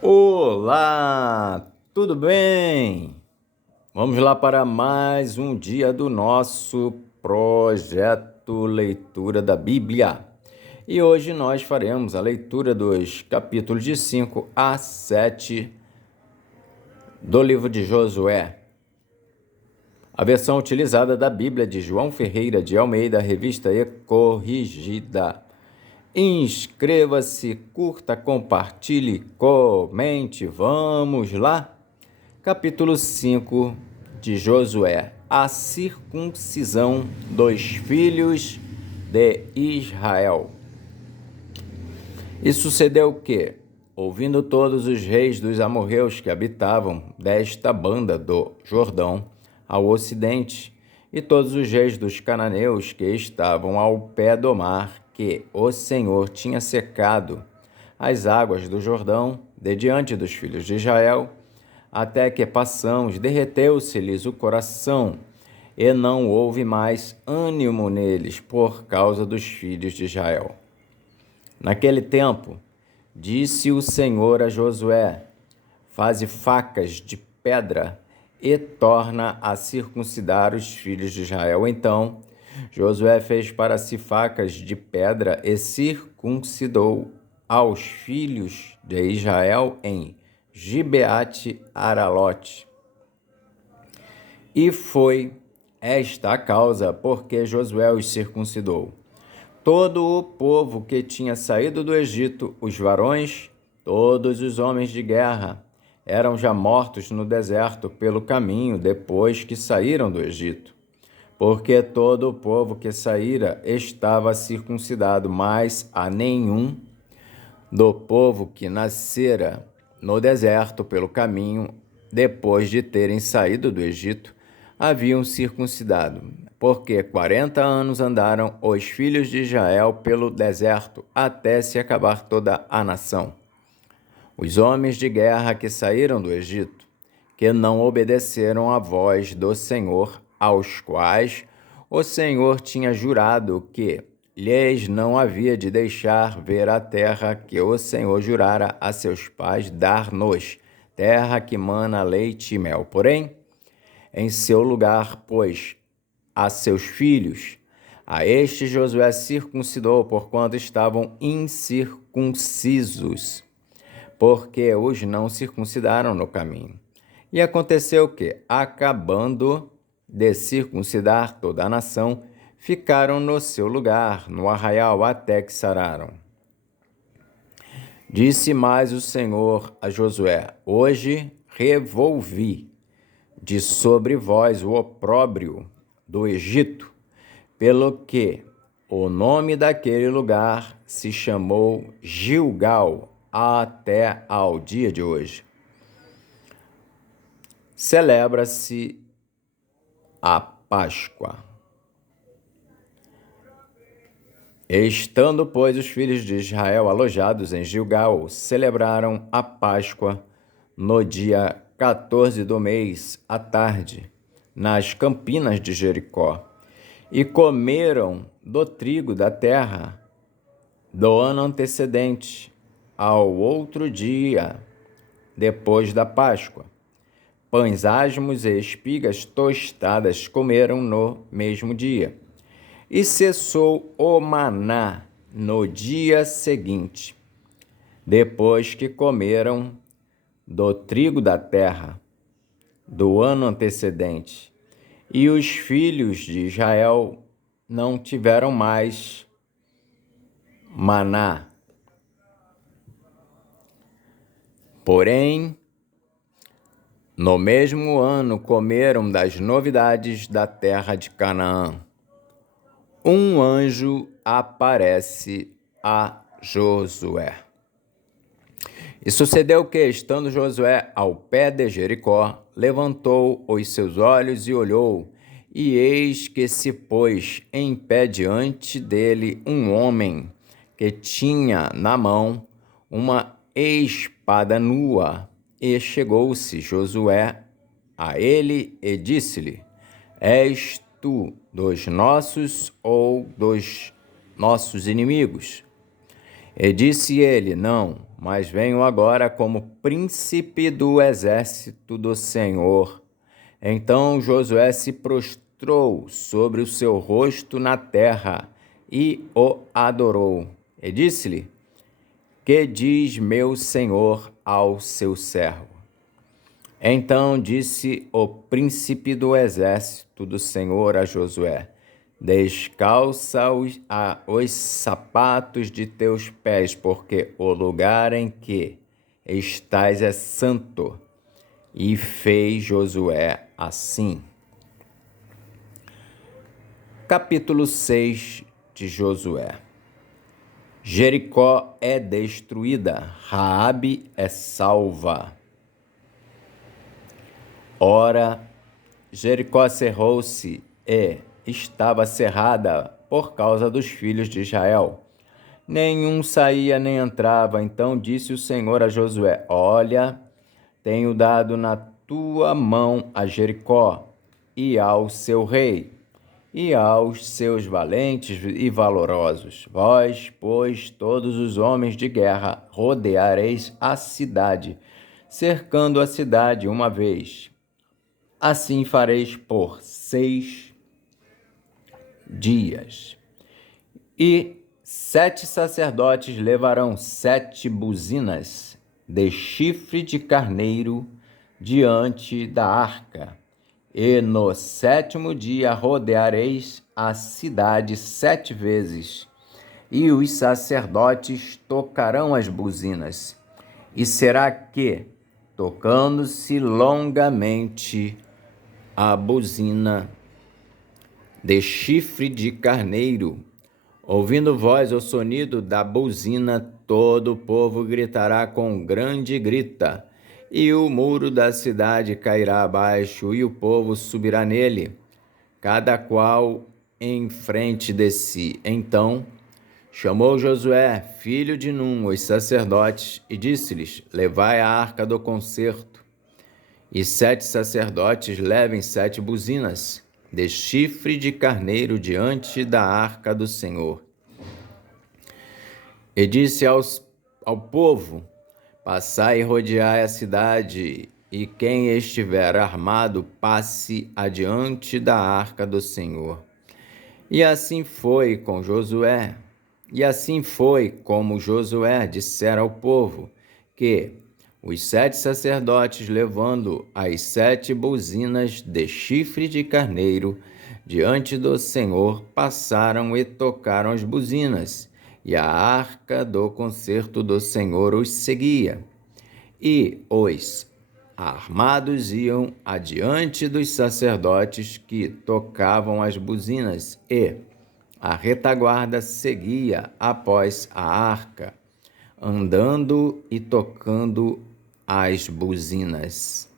Olá, tudo bem? Vamos lá para mais um dia do nosso projeto Leitura da Bíblia. E hoje nós faremos a leitura dos capítulos de 5 a 7 do livro de Josué. A versão utilizada da Bíblia de João Ferreira de Almeida, revista e corrigida. Inscreva-se, curta, compartilhe, comente. Vamos lá? Capítulo 5 de Josué. A circuncisão dos filhos de Israel. E sucedeu que, ouvindo todos os reis dos amorreus que habitavam desta banda do Jordão ao ocidente, e todos os reis dos cananeus que estavam ao pé do mar, que o Senhor tinha secado as águas do Jordão de diante dos filhos de Israel, até que passamos, derreteu-se-lhes o coração, e não houve mais ânimo neles por causa dos filhos de Israel. Naquele tempo, disse o Senhor a Josué: faze facas de pedra e torna a circuncidar os filhos de Israel. Então, Josué fez para si facas de pedra e circuncidou aos filhos de Israel em Gibeate Aralote. E foi esta a causa porque Josué os circuncidou. Todo o povo que tinha saído do Egito, os varões, todos os homens de guerra, eram já mortos no deserto pelo caminho depois que saíram do Egito. Porque todo o povo que saíra estava circuncidado, mas a nenhum do povo que nascera no deserto pelo caminho, depois de terem saído do Egito, haviam circuncidado, porque 40 anos andaram os filhos de Israel pelo deserto, até se acabar toda a nação. Os homens de guerra que saíram do Egito, que não obedeceram à voz do Senhor, aos quais o Senhor tinha jurado que lhes não havia de deixar ver a terra que o Senhor jurara a seus pais dar-nos, terra que mana leite e mel. Porém, em seu lugar, pôs a seus filhos. A estes Josué circuncidou, porquanto estavam incircuncisos, porque os não circuncidaram no caminho. E aconteceu que, acabando de circuncidar toda a nação, ficaram no seu lugar, no arraial, até que sararam. Disse mais o Senhor a Josué: hoje revolvi de sobre vós o opróbrio do Egito, pelo que o nome daquele lugar se chamou Gilgal até ao dia de hoje. Celebra-se a Páscoa. Estando, pois, os filhos de Israel alojados em Gilgal, celebraram a Páscoa no dia 14 do mês, à tarde, nas campinas de Jericó, e comeram do trigo da terra do ano antecedente, ao outro dia, depois da Páscoa. Pães asmos e espigas tostadas comeram no mesmo dia. E cessou o maná no dia seguinte, depois que comeram do trigo da terra do ano antecedente. E os filhos de Israel não tiveram mais maná. Porém, no mesmo ano comeram das novidades da terra de Canaã. Um anjo aparece a Josué. E sucedeu que, estando Josué ao pé de Jericó, levantou os seus olhos e olhou, e eis que se pôs em pé diante dele um homem que tinha na mão uma espada nua. E chegou-se Josué a ele e disse-lhe: és tu dos nossos ou dos nossos inimigos? E disse ele: não, mas venho agora como príncipe do exército do Senhor. Então Josué se prostrou sobre o seu rosto na terra e o adorou. E disse-lhe: Que diz meu senhor ao seu servo? Então disse o príncipe do exército do Senhor a Josué: Descalça os sapatos de teus pés, porque o lugar em que estás é santo. E fez Josué assim. Capítulo 6 de Josué. Jericó é destruída, Raabe é salva. Ora, Jericó cerrou-se e estava cerrada por causa dos filhos de Israel. Nenhum saía nem entrava. Então disse o Senhor a Josué: Olha, tenho dado na tua mão a Jericó e ao seu rei e aos seus valentes e valorosos. Vós, pois, todos os homens de guerra, rodeareis a cidade, cercando a cidade uma vez. Assim fareis por 6 dias. E 7 sacerdotes levarão 7 buzinas de chifre de carneiro diante da arca. E no 7º dia rodeareis a cidade 7 vezes, e os sacerdotes tocarão as buzinas. E será que, tocando-se longamente a buzina de chifre de carneiro, ouvindo vós o sonido da buzina, todo o povo gritará com grande grita, e o muro da cidade cairá abaixo, e o povo subirá nele, cada qual em frente de si. Então chamou Josué, filho de Num, os sacerdotes, e disse-lhes: Levai a arca do concerto, e 7 sacerdotes levem 7 buzinas de chifre de carneiro diante da arca do Senhor. E disse ao povo: Passai e rodeai a cidade, e quem estiver armado passe adiante da arca do Senhor. E assim foi com Josué. E assim foi como Josué dissera ao povo, que os 7 sacerdotes, levando as 7 buzinas de chifre de carneiro diante do Senhor, passaram e tocaram as buzinas, e a arca do concerto do Senhor os seguia. E os armados iam adiante dos sacerdotes que tocavam as buzinas, e a retaguarda seguia após a arca, andando e tocando as buzinas.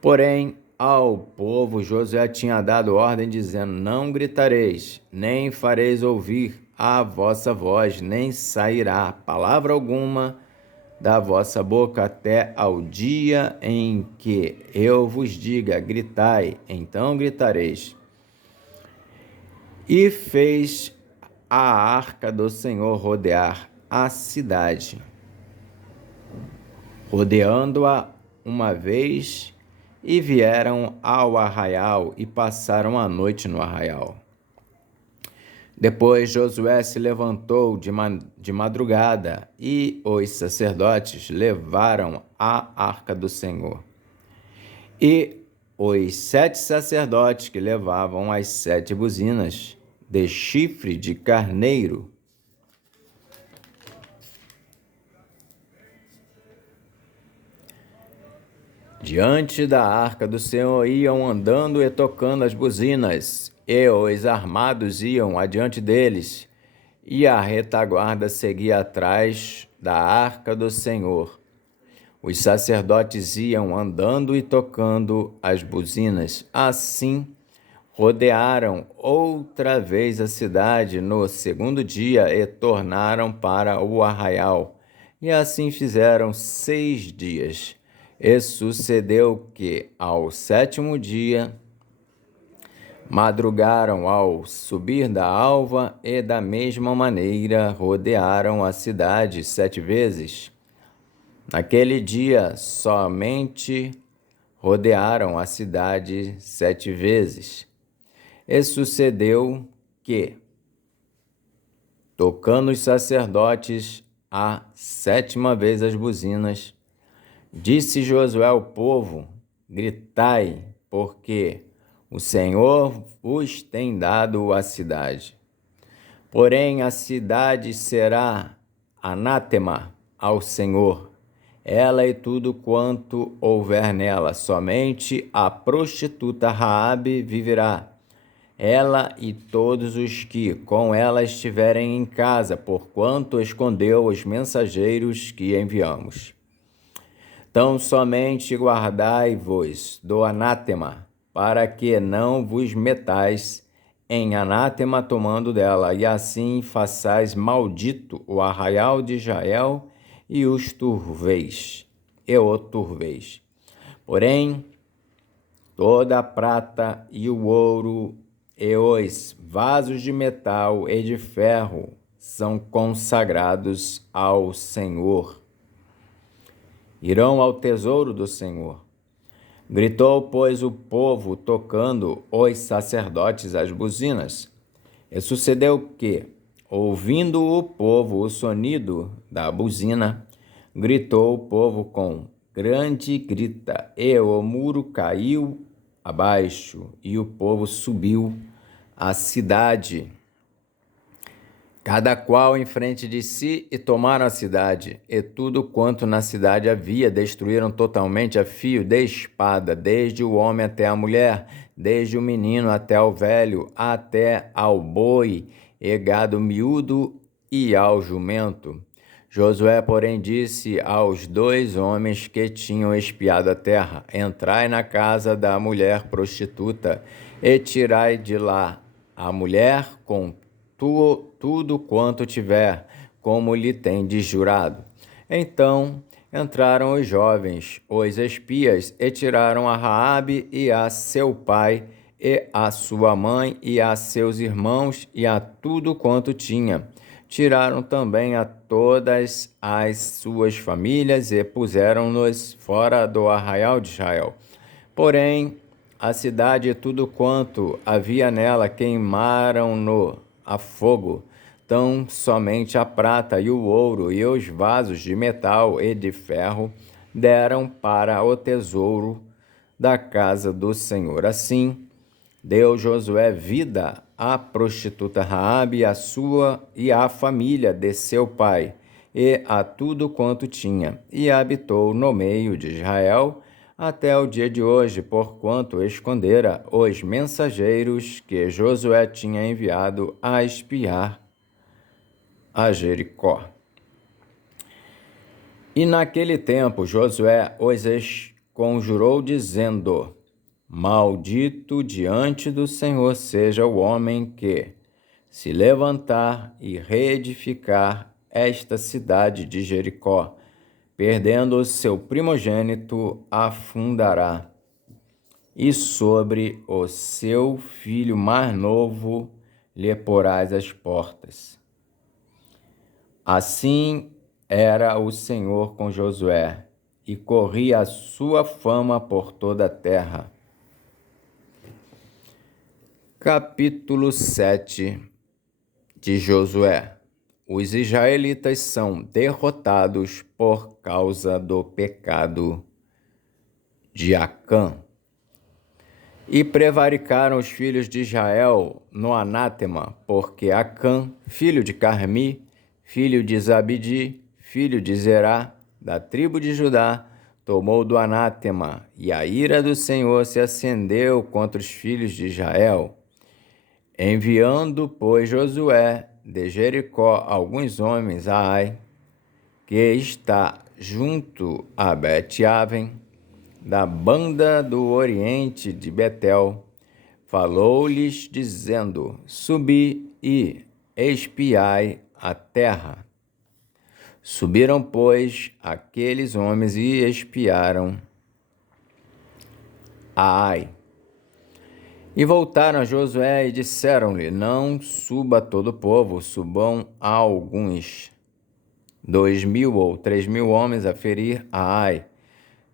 Porém, ao povo Josué tinha dado ordem, dizendo: Não gritareis, nem fareis ouvir a vossa voz, nem sairá palavra alguma da vossa boca até ao dia em que eu vos diga: gritai, então gritareis. E fez a arca do Senhor rodear a cidade, rodeando-a uma vez, e vieram ao arraial e passaram a noite no arraial. Depois Josué se levantou de madrugada, e os sacerdotes levaram a arca do Senhor. E os 7 sacerdotes que levavam as 7 buzinas de chifre de carneiro diante da arca do Senhor iam andando e tocando as buzinas, e os armados iam adiante deles, e a retaguarda seguia atrás da arca do Senhor. Os sacerdotes iam andando e tocando as buzinas. Assim, rodearam outra vez a cidade no 2º dia e tornaram para o arraial. E assim fizeram 6 dias. E sucedeu que, ao 7º dia, Madrugaram ao subir da alva e da mesma maneira rodearam a cidade 7 vezes. Naquele dia somente rodearam a cidade 7 vezes. E sucedeu que, tocando os sacerdotes a 7ª vez as buzinas, disse Josué ao povo: gritai, porque o Senhor vos tem dado a cidade. Porém, a cidade será anátema ao Senhor, ela e tudo quanto houver nela. Somente a prostituta Raabe viverá, ela e todos os que com ela estiverem em casa, porquanto escondeu os mensageiros que enviamos. Então somente guardai-vos do anátema, para que não vos metais em anátema tomando dela, e assim façais maldito o arraial de Israel e o turveis. Porém, toda a prata e o ouro e os vasos de metal e de ferro são consagrados ao Senhor. Irão ao tesouro do Senhor. Gritou, pois, o povo, tocando os sacerdotes as buzinas. E sucedeu que, ouvindo o povo o sonido da buzina, gritou o povo com grande grita, e o muro caiu abaixo, e o povo subiu à cidade, cada qual em frente de si, e tomaram a cidade, e tudo quanto na cidade havia, destruíram totalmente a fio de espada, desde o homem até a mulher, desde o menino até o velho, até ao boi, e gado miúdo e ao jumento. Josué, porém, disse aos 2 homens que tinham espiado a terra: entrai na casa da mulher prostituta e tirai de lá a mulher com tudo quanto tiver, como lhe tendes jurado. Então entraram os jovens, os espias, e tiraram a Raabe e a seu pai, e a sua mãe, e a seus irmãos, e a tudo quanto tinha. Tiraram também a todas as suas famílias e puseram-nos fora do arraial de Israel. Porém, a cidade e tudo quanto havia nela queimaram-no a fogo. Tão somente a prata e o ouro e os vasos de metal e de ferro deram para o tesouro da casa do Senhor. Assim, deu Josué vida à prostituta Raabe, a sua e à família de seu pai, e a tudo quanto tinha, e habitou no meio de Israel até o dia de hoje, porquanto escondera os mensageiros que Josué tinha enviado a espiar a Jericó. E naquele tempo Josué os conjurou, dizendo: maldito diante do Senhor seja o homem que se levantar e reedificar esta cidade de Jericó, perdendo o seu primogênito, afundará, e sobre o seu filho mais novo lhe porás as portas. Assim era o Senhor com Josué, e corria a sua fama por toda a terra. Capítulo 7 de Josué. Os israelitas são derrotados por causa do pecado de Acã. E prevaricaram os filhos de Israel no anátema, porque Acã, filho de Carmi, filho de Zabdi, filho de Zerá, da tribo de Judá, tomou do anátema, e a ira do Senhor se acendeu contra os filhos de Israel. Enviando, pois, Josué de Jericó alguns homens a Ai, que está junto a Bet-Aven, da banda do oriente de Betel, falou-lhes, dizendo: subi e espiai a terra. Subiram, pois, aqueles homens e espiaram a Ai. E voltaram a Josué e disseram-lhe: Não suba todo o povo, subam alguns 2.000 ou 3.000 homens a ferir a Ai.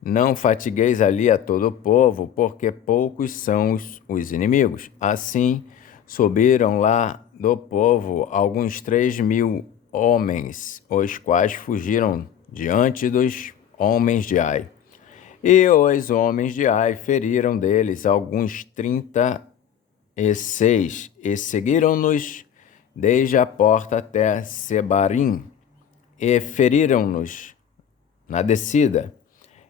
Não fatigueis ali a todo o povo, porque poucos são os inimigos. Assim, subiram lá do povo alguns 3.000 homens, os quais fugiram diante dos homens de Ai. E os homens de Ai feriram deles alguns 36, e seguiram-nos desde a porta até Sebarim, e feriram-nos na descida.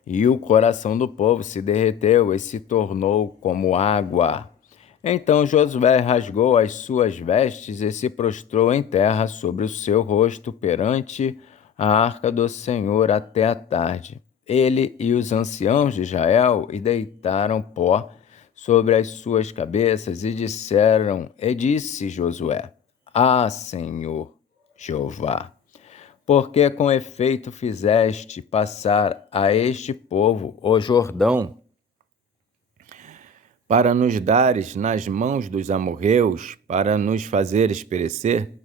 E o coração do povo se derreteu e se tornou como água. Então Josué rasgou as suas vestes e se prostrou em terra sobre o seu rosto perante a arca do Senhor até a tarde. Ele e os anciãos de Israel e deitaram pó sobre as suas cabeças e disse Josué: Ah, Senhor Jeová, porque com efeito fizeste passar a este povo o Jordão, para nos dares nas mãos dos amorreus, para nos fazeres perecer?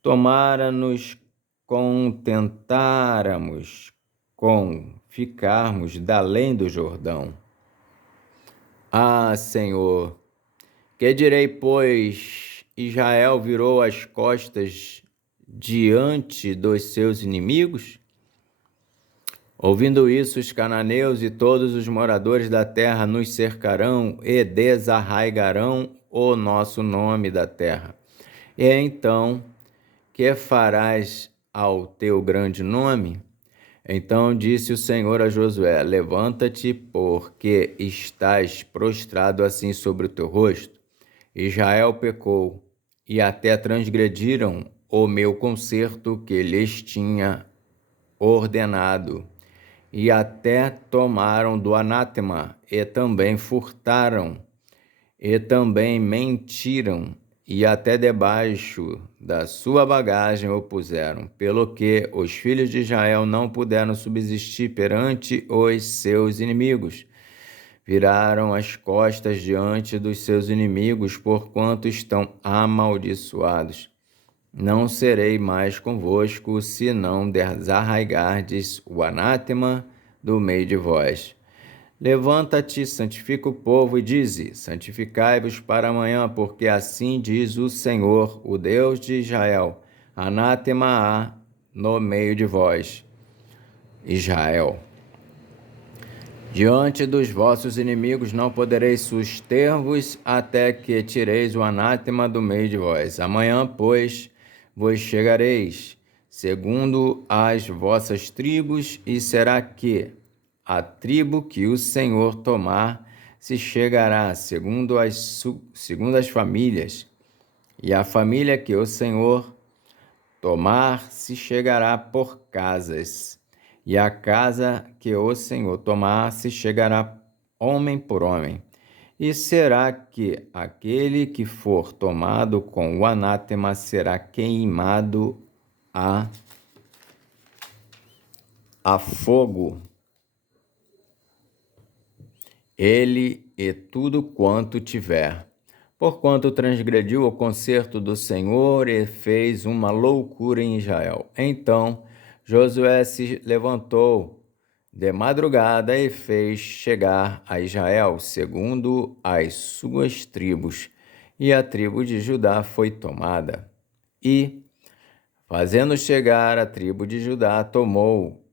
Tomara-nos contentáramos com ficarmos da além do Jordão. Ah, Senhor, que direi, pois Israel virou as costas diante dos seus inimigos? Ouvindo isso, os cananeus e todos os moradores da terra nos cercarão e desarraigarão o nosso nome da terra. E então, que farás ao teu grande nome? Então disse o Senhor a Josué: Levanta-te, porque estás prostrado assim sobre o teu rosto. Israel pecou, e até transgrediram o meu concerto que lhes tinha ordenado, e até tomaram do anátema, e também furtaram, e também mentiram, e até debaixo da sua bagagem o puseram, pelo que os filhos de Israel não puderam subsistir perante os seus inimigos. Viraram as costas diante dos seus inimigos, porquanto estão amaldiçoados. Não serei mais convosco, se não desarraigardes o anátema do meio de vós. Levanta-te, santifica o povo e dize: santificai-vos para amanhã, porque assim diz o Senhor, o Deus de Israel: anátema há no meio de vós, Israel. Diante dos vossos inimigos não podereis suster-vos até que tireis o anátema do meio de vós. Amanhã, pois, vos chegareis, segundo as vossas tribos, e será que a tribo que o Senhor tomar se chegará segundo as famílias, e a família que o Senhor tomar se chegará por casas, e a casa que o Senhor tomar se chegará homem por homem. E será que aquele que for tomado com o anátema será queimado a fogo, ele e tudo quanto tiver, porquanto transgrediu o concerto do Senhor e fez uma loucura em Israel. Então Josué se levantou de madrugada e fez chegar a Israel segundo as suas tribos, e a tribo de Judá foi tomada. E, fazendo chegar a tribo de Judá, tomou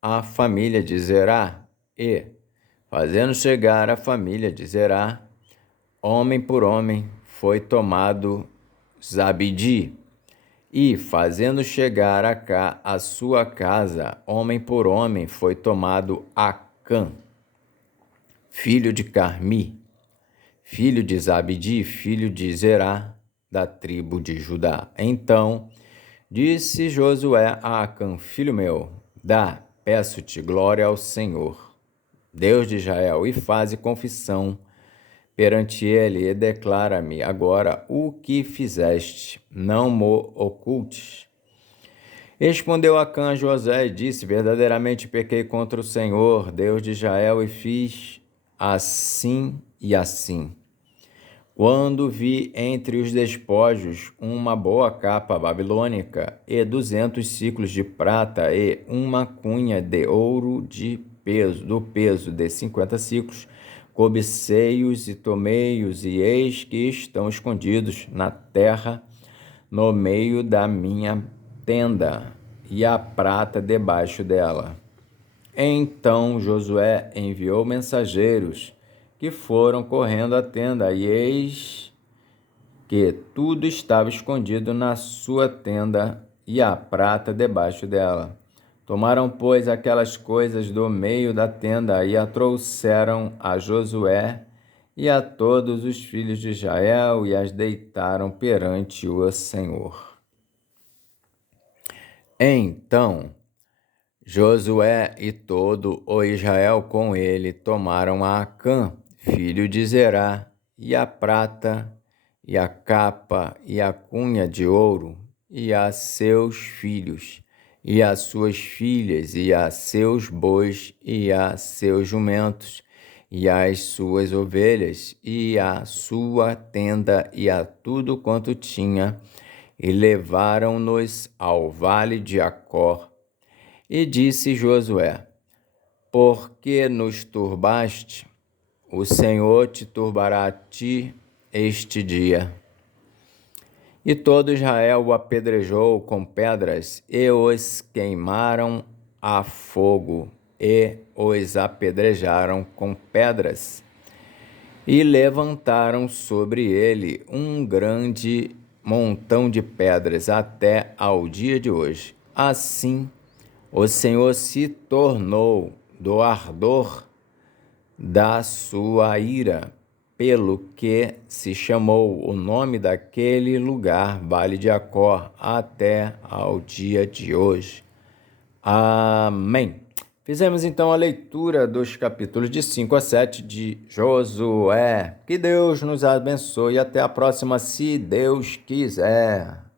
a família de Zerá, e, fazendo chegar a família de Zerá, homem por homem, foi tomado Zabdi. E, fazendo chegar a sua casa, homem por homem, foi tomado Acã, filho de Carmi, filho de Zabdi, filho de Zerá, da tribo de Judá. Então disse Josué a Acã: filho meu, peço-te glória ao Senhor, Deus de Israel, e faze confissão perante ele, e declara-me agora o que fizeste, não mo ocultes. Respondeu Acã a Josué e disse: verdadeiramente pequei contra o Senhor, Deus de Israel, e fiz assim e assim. quando vi entre os despojos uma boa capa babilônica e 200 siclos de prata e uma cunha de ouro do peso de 50 siclos, cobicei-os e tomei-os, e eis que estão escondidos na terra, no meio da minha tenda, e a prata debaixo dela. Então Josué enviou mensageiros, que foram correndo à tenda, e eis que tudo estava escondido na sua tenda, e a prata debaixo dela. Tomaram, pois, aquelas coisas do meio da tenda e a trouxeram a Josué e a todos os filhos de Israel, e as deitaram perante o Senhor. Então Josué e todo o Israel com ele tomaram a Acã, filho de Zerá, e a prata, e a capa, e a cunha de ouro, e a seus filhos, e a suas filhas, e a seus bois, e a seus jumentos, e as suas ovelhas, e a sua tenda, e a tudo quanto tinha, e levaram-nos ao vale de Acor. E disse Josué: por que nos turbaste? O Senhor te turbará a ti este dia. E todo Israel o apedrejou com pedras, e os queimaram a fogo, e os apedrejaram com pedras, e levantaram sobre ele um grande montão de pedras até ao dia de hoje. Assim, o Senhor se tornou do ardor da sua ira, pelo que se chamou o nome daquele lugar Vale de Acor até ao dia de hoje. Amém. Fizemos então a leitura dos capítulos de 5 a 7 de Josué. Que Deus nos abençoe e até a próxima, se Deus quiser.